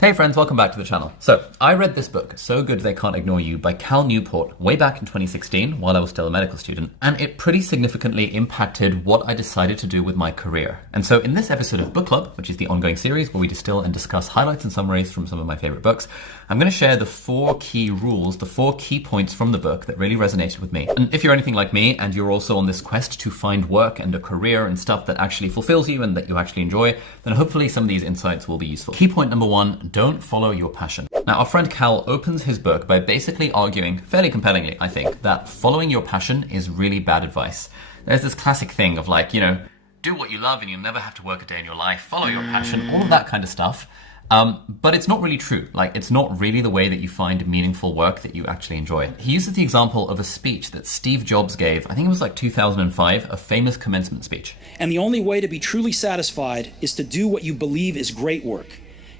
Hey friends, welcome back to the channel. So, I read this book, So Good They Can't Ignore You by Cal Newport way back in 2016 while I was still a medical student, and it pretty significantly impacted what I decided to do with my career. And so in this episode of Book Club, which is the ongoing series where we distill and discuss highlights and summaries from some of my favorite books, I'm going to share the 4 key rules, the 4 key points from the book that really resonated with me. And if you're anything like me and you're also on this quest to find work and a career and stuff that actually fulfills you and that you actually enjoy, then hopefully some of these insights will be useful. Key point number 1, don't follow your passion. Now, our friend Cal opens his book by basically arguing, fairly compellingly, I think, that following your passion is really bad advice. There's this classic thing of like, do what you love and you'll never have to work a day in your life, follow your passion, all of that kind of stuff. But it's not really true. Like, it's not really the way that you find meaningful work that you actually enjoy. He uses the example of a speech that Steve Jobs gave, I think it was like 2005, a famous commencement speech. And the only way to be truly satisfied is to do what you believe is great work.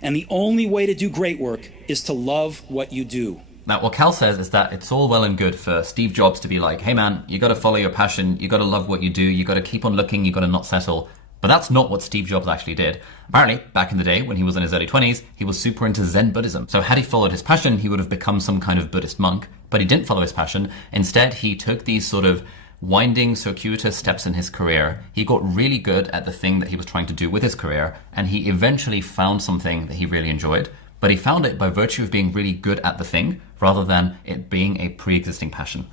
And the only way to do great work is to love what you do. Now, what Cal says is that it's all well and good for Steve Jobs to be like, hey man, you gotta follow your passion, you gotta love what you do, you gotta keep on looking, you gotta not settle. But that's not what Steve Jobs actually did. Apparently, back in the day when he was in his early 20s, he was super into Zen Buddhism. So had he followed his passion, he would have become some kind of Buddhist monk, but he didn't follow his passion. Instead, he took these sort of winding, circuitous steps in his career. He got really good at the thing that he was trying to do with his career, and he eventually found something that he really enjoyed, but he found it by virtue of being really good at the thing, rather than it being a pre-existing passion.